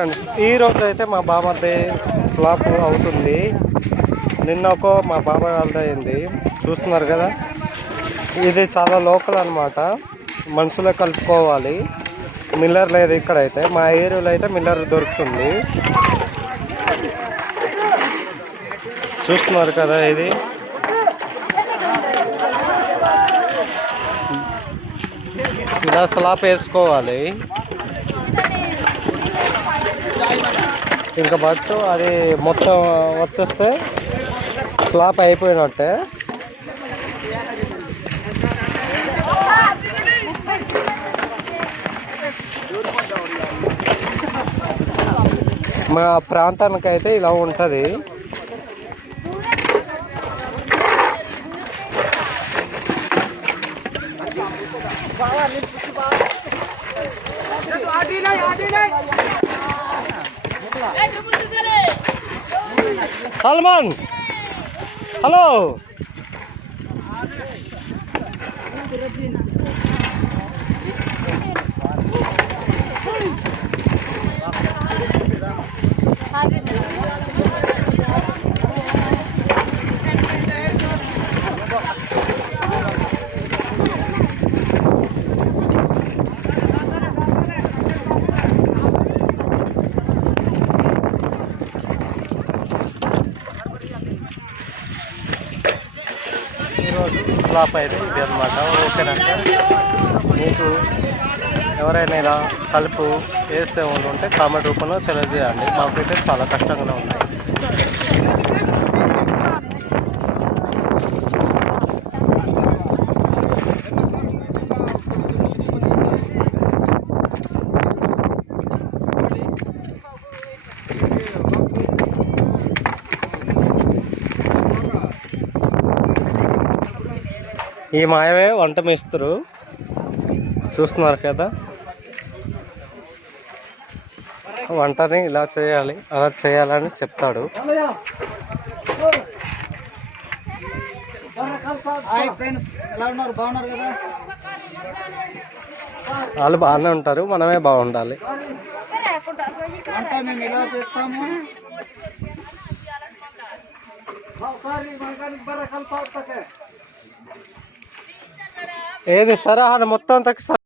Friends, ఈ రోజు అయితే మా బాబాయ్ స్లాప్ అవుతుంది. నిన్న మా బాబాయ్ వాళ్ళది అయింది. చూస్తున్నారు కదా, ఇది చాలా లోకల్ అనమాట. మనుషులే కలుపుకోవాలి. మిల్లర్ లేదు ఇక్కడైతే. మా ఏరియాలో అయితే మిల్లర్ దొరుకుతుంది. చూస్తున్నారు కదా, ఇది ఇలా స్లాప్ వేసుకోవాలి. ఇంకా బట్టు అది మొత్తం వచ్చేస్తే స్లాప్ అయిపోయినట్టే. మా ప్రాంతానికి అయితే ఇలా ఉంటుంది. సల్మాన్, హలో. స్లాప్ అయితే ఇది అనమాట. ఓకేనంటే మీకు ఎవరైనా ఇలా కలుపు వేస్తే ఉంటే కామెంట్ రూపంలో తెలియజేయండి. మాకైతే చాలా కష్టంగానే ఉన్నాయి. ఈ మాయవే వంట మేస్తారు. చూస్తున్నారు కదా, వంటని ఇలా చేయాలి, అలా చేయాలని చెప్తాడు. వాళ్ళు బాగానే ఉంటారు, మనమే బాగుండాలి. ఏది సరే మొత్తం తగ్గి